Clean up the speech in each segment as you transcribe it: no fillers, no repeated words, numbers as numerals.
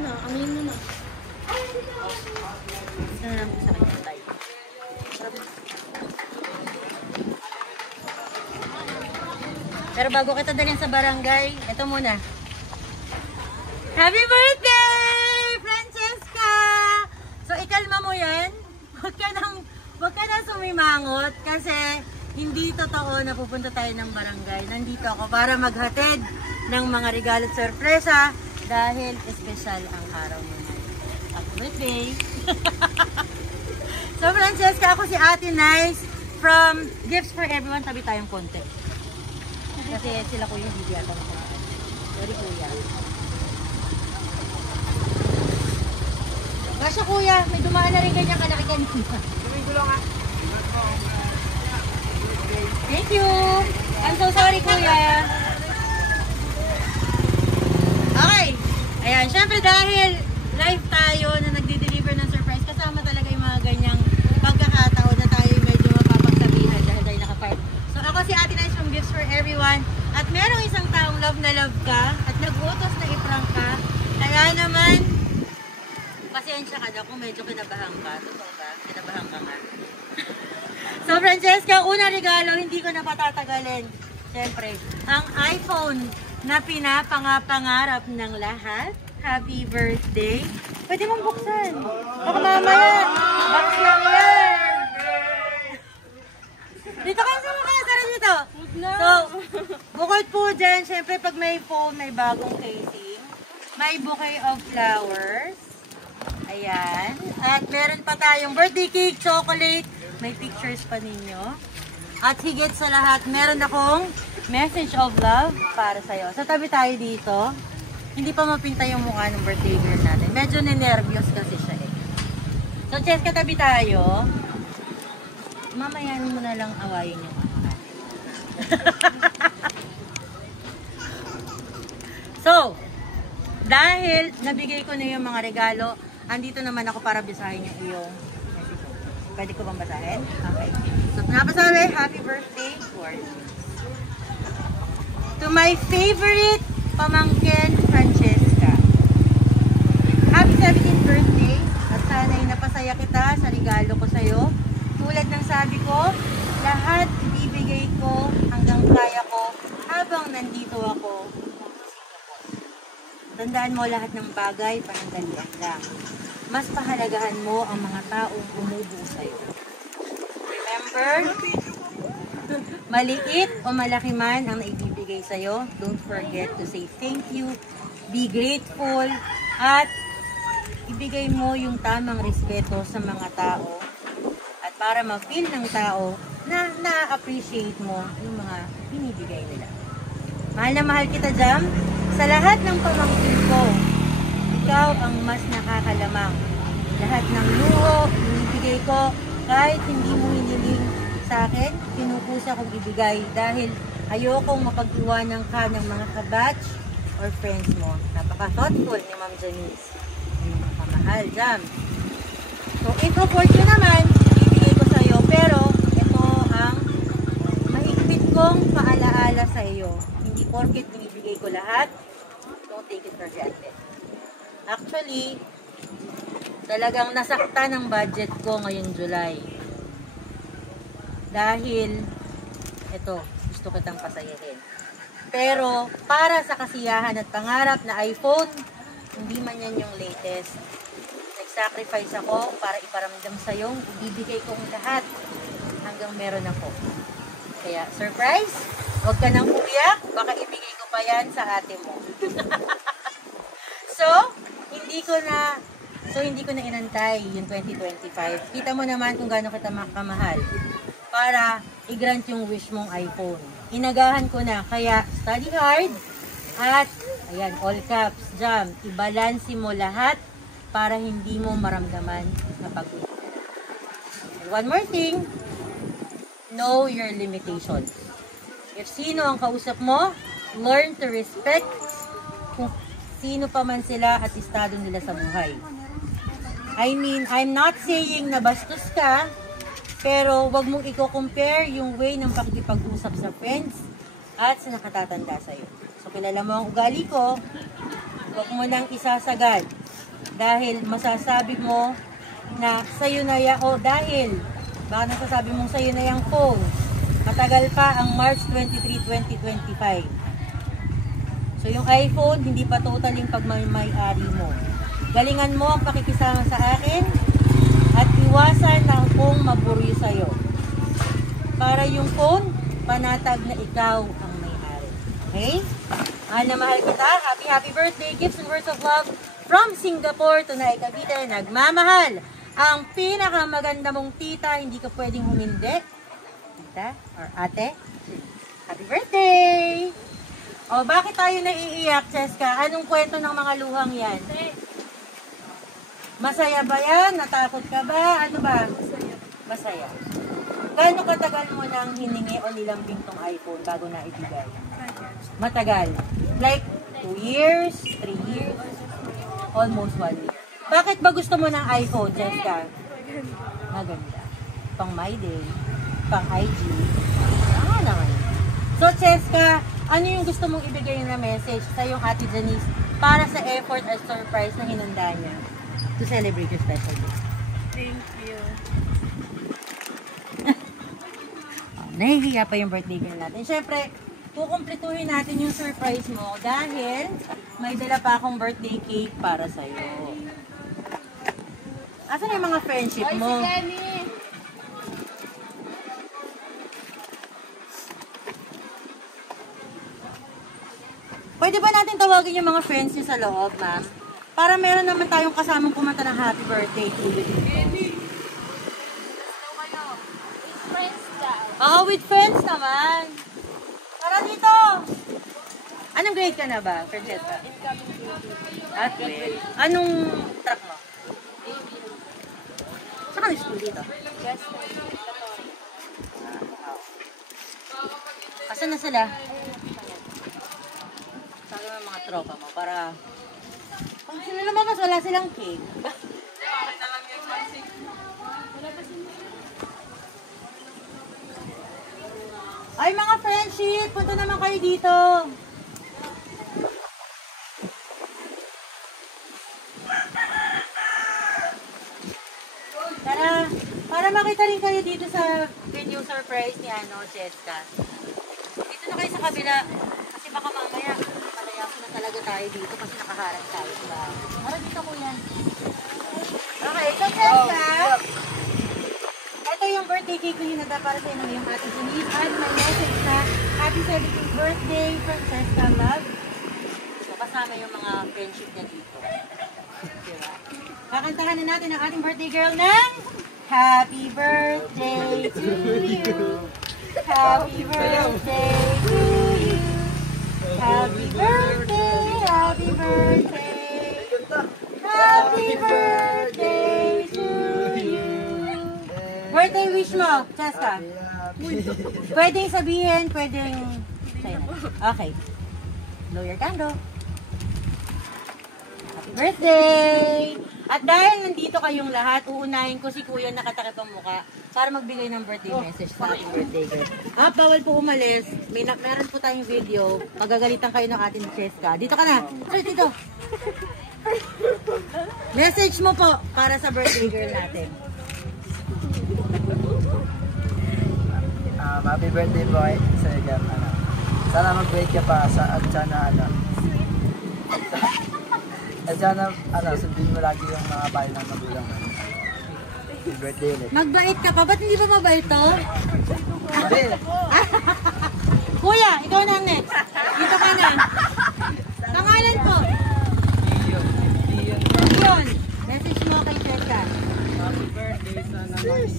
na. Aminin mo na. Isa na lang sa kanya tayo. Pero bago kita dalhin sa barangay, ito muna. Happy birthday, Francesca! So, ikalma mo yan. Huwag ka nang sumimangot kasi hindi totoo na pupunta tayo ng barangay. Nandito ako para maghatid ng mga regalo at sorpresa dahil espesyal ang araw mo. Happy birthday! So, Francesca, ako si Ate Nice from Gifts for Everyone. Tabi tayong konti. Kasi sila kuya hindi yata makakain. Sorry kuya. Kasya kuya, may dumaan na rin kanyang kalaki kanina. Thank you! I'm so sorry kuya. Okay. Ayan, syempre dahil live tayo na nagdi-deliver ng surprise, kasama talaga yung mga ganyang pagkakataon na tayo medyo mapapagsabihan dahil tayo naka-park. So ako si Ate Nice from Gifts for Everyone at merong isang taong love na love ka at nag-utos na i-prank ka. Kaya naman, pasensya ka na kung medyo kinabahan ka. Totoo ba? Kinabahan ka nga. So Francesca, unang regalo, hindi ko na patatagalin. Siyempre, ang iPhone na pinapangarap ng lahat. Happy birthday. Pwede mong buksan. Baka mamaya. Box lang yan. Dito kayo sa mukha. Sara dito. So, bukod po dyan, siyempre pag may phone, may bagong casing. May bouquet of flowers. Ayan. At meron pa tayong birthday cake, chocolate. May pictures pa ninyo. At higit sa lahat, meron akong message of love para sa'yo. Sa tabi tayo dito, hindi pa mapinta yung mukha ng birthday girl natin. Medyo ninervyos kasi siya eh. So, Cheska, tabi tayo. Mamayanin mo na lang awayin yung ano natin. So, dahil nabigay ko na yung mga regalo, andito naman ako para basahin yung iyong message. Pwede ko bang basahin? Okay. So, pinapasabi, happy birthday for you. To my favorite pamangkin, Francesca. Happy 17th birthday at sana'y napasaya kita sa regalo ko sa'yo. Tulad ng sabi ko, lahat ibibigay ko hanggang kaya ko habang nandito ako. Tandaan mo lahat ng bagay, panandalian lang. Mas pahalagahan mo ang mga taong bumubuo sa'yo. Remember, maliit o malaki man ang naibibigay sa'yo, don't forget to say thank you, be grateful, at ibigay mo yung tamang respeto sa mga tao at para ma-feel ng tao na na-appreciate mo yung mga binibigay nila. Mahal na mahal kita, Jam. Sa lahat ng pamangkin ko, ikaw ang mas nakakalamang. Lahat ng luho, binibigay ko, kahit hindi mo hiniling sa akin, pinupusa kong ibigay dahil ayokong mapag-iwanan ka ng mga kabatch or friends mo. Napaka-thoughtful ni Ma'am Janice. Yung kamahal, Jam. So, if opportune naman, ibigay ko sa iyo, pero ito ang mahigpit kong paalaala sa iyo. Hindi porket binibigay ko lahat, don't take it for granted. Actually, talagang nasaktan ang budget ko ngayong July. Dahil, ito, gusto kitang pasayahin. Pero, para sa kasiyahan at pangarap na iPhone, hindi man yan yung latest. Nag-sacrifice ako para iparamdam sa'yo, ibibigay kong lahat hanggang meron ako. Kaya, surprise! Huwag ka nang umiyak, baka ibigay ko pa yan sa ate mo. So, hindi ko na inantay yung 2025. Kita mo naman kung gaano kita makamahal para i-grant yung wish mong iPhone. Inagahan ko na, kaya study hard at, ayan, all caps, Jam, ibalansi mo lahat para hindi mo maramdaman na pagod. One more thing, know your limitations. If sino ang kausap mo, learn to respect kung sino pa man sila at estado nila sa buhay. I mean, I'm not saying na bastos ka, pero wag mong i-compare yung way ng pakikipag-usap sa friends at sa nakatatanda sa'yo. So, kilala mo ang ugali ko, wag mo nang isasagad Dahil masasabi mo na sa'yo na yan, o dahil, baka nasasabi mong sa'yo na yung phone. Matagal pa ang March 23, 2025. So yung iPhone, hindi pa totaling pagmamay-ari mo. Galingan mo ang pakikisama sa akin at iwasan na kung maburyo sa'yo. Para yung phone, panatag na ikaw ang may-ari. Okay? Mahal na mahal kita. Happy birthday. Gifts and words of love from Singapore to Naik Cavite. Nagmamahal. Ang pinakamaganda mong tita, hindi ka pwedeng humindi. Tita or ate, happy birthday! O, bakit tayo naiiyak, Cheska? Anong kwento ng mga luhang yan? Masaya ba yan? Natakot ka ba? Ano ba? Masaya. Gaano katagal mo nang hiningi o nilambing tong iPhone bago na ibigay? Matagal. Like 2 years, 3 years, almost 1 year. Bakit ba gusto mo ng iPhone, Cheska? Maganda. Pang My Day, pang IG. Naman. So, Cheska, ano yung gusto mong ibigay na message sa yung Ate Janice para sa effort at surprise na hinanda niya to celebrate your special day? Thank you. Nahihiya pa yung birthday girl natin. Siyempre, kukumpletuhin natin yung surprise mo dahil may dala pa akong birthday cake para sa'yo. Asan yung mga friendship mo? Si Kenny! Pwede ba natin tawagin yung mga friends niyo sa loob, ma'am? Para meron naman tayong kasamang kumanta ng happy birthday to you. Oo, with friends naman. Tara dito. Anong grade ka na ba, Francesca? At grade. Anong track mo? Saan ka nag-school dito? Asan na sila? Sabi mo mga tropa mo para pag sila lumabas, wala silang cake. Ay mga friendship, punta naman kayo dito. Tara, para makita rin kayo dito sa video surprise ni Cheska. Dito na kayo sa kabila. Kasi baka mamaya, palayasin na talaga tayo dito kasi nakaharap tayo. Tara dito kuya. Okay, so Cheska, ito yung birthday cake na hinanda para sa inyo yung Ate Janice. At may message na happy 17th birthday, Francesca Love. So kasama yung mga friendship niya dito. Diba? Kakantahan na natin ang ating birthday girl ng Happy Birthday to you. Happy birthday to you. Happy birthday, happy birthday. Happy birthday to you. Birthday wish mo, Cheska. Pwedeng sabihin, pwedeng... Okay. Blow your candle. Happy birthday! At dahil nandito kayong lahat, uunahin ko si Kuya nakatakip ang muka para magbigay ng birthday message sa ating birthday girl. Bawal po umalis. Meron po tayong video. Magagalitan kayo ng ating Cheska. Dito ka na. Sorry, dito. Message mo po para sa birthday girl natin. Happy birthday po kay Sir Gam. Sana mag-break ka pa at sana at sana sundin mo lagi yung mga bahay ng magulang. Happy birthday ulit. Magbait ka pa. Ba't hindi ba mabait to? Hindi. Kuya, ikaw na next. Dito ka na. Pangalan po. Dion. Message mo kay Cheska. Happy birthday. Sana mag-break.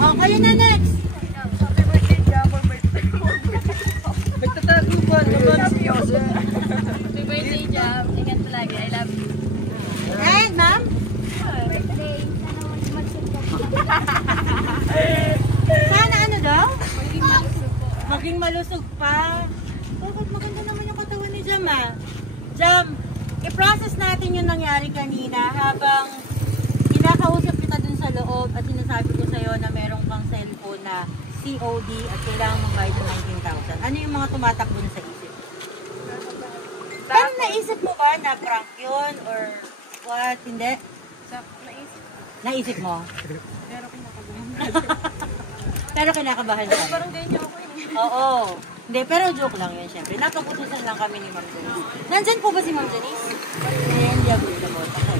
Oh, kayo na next. Happy birthday, Jabo. Nagtatago po. Happy birthday, Jam. Ingat palagi. I love you. And, ma'am? Birthday. Sana ano daw? Maging malusog po. Maging malusog pa. Bakit maganda naman yung katawan ni Jam, ah? Jam, i-process natin yung nangyari kanina habang kinakausap kita dun sa loob at sinasabi ko sa'yo na meron kang cellphone na COD at kailangan mong bayad ng 19,000. Ano yung mga tumatakbo na sa isip? Paano na Naisip mo ba na prank yun or what? Hindi? Naisip. Naisip mo? Pero kinakabahan. Pero kinakabahan ka. Parang ganyan ako eh. Oo. Hindi, pero joke lang yun, syempre. Nakaputusan lang kami ni Ma'am Janice. Nandyan po ba si Ma'am Janice? Ayan, di available. Okay.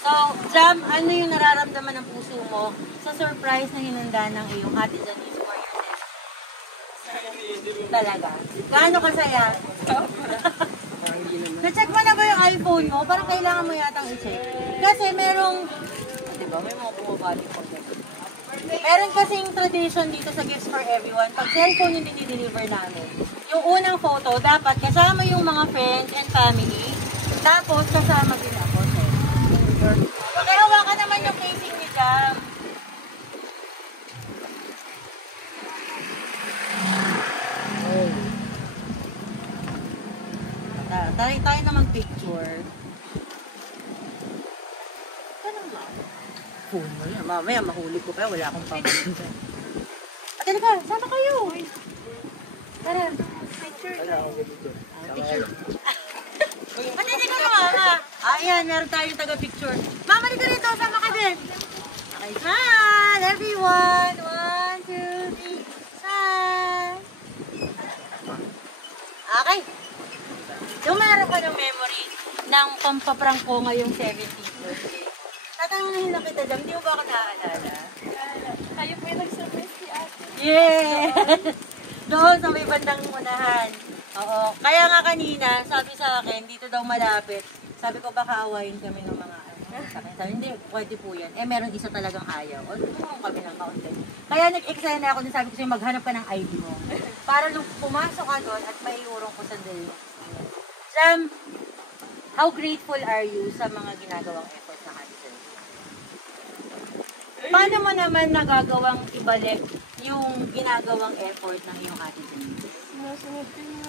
So, Jam, ano yung nararamdaman ng puso mo sa surprise na hinanda ng iyong ate Janice for your birthday? Talaga? Gaano kasaya? Na-check mo na ba yung iPhone mo? Parang kailangan mo yatang i-check. Kasi merong, diba, may mga bumabalik po dyan. Meron kasing tradition dito sa Gifts for Everyone. Pag cellphone yung dinideliver namin, yung unang photo, dapat kasama yung mga friends and family. Tapos, kasama din ako. Okay, hawakan naman yung casing ni Jam. Tayo na mag-picture. Ganun lang. Mamaya, mahuli ko pa. Wala akong pamilya. At talaga, sama kayo. Tara. Picture. Picture. At hindi ko na mama. Ayan, meron tayong taga-picture. Mama, dito rito. Sama ka din. Okay, smile, everyone. 1, 2, 3. Smile. Okay. Yung meron ka ng memory ng pampaprank ko ngayong 17th birthday. Tatanungin lang kita dyan, hindi mo ba ako naaalala? Kayo po yung nag-surprise si ate. Yes! Doon sa may bandang unahan. Oo. Kaya nga kanina, sabi sa akin, dito daw malapit. Sabi ko, baka awayin kami ng mga sabi, hindi, pwede po yan. Eh, meron isa talagang ayaw. O, tumawag kami ng kaunti. Kaya nag-excite na ako, sabi ko sa'yo, maghanap ka ng ID mo. Para nung pumasok ka doon at maiurong ko sandali. Sam, how grateful are you sa mga ginagawang effort ng atin? Paano mo naman nagagawang ibalik yung ginagawang effort ng iyong atin? Sinusunod ko yung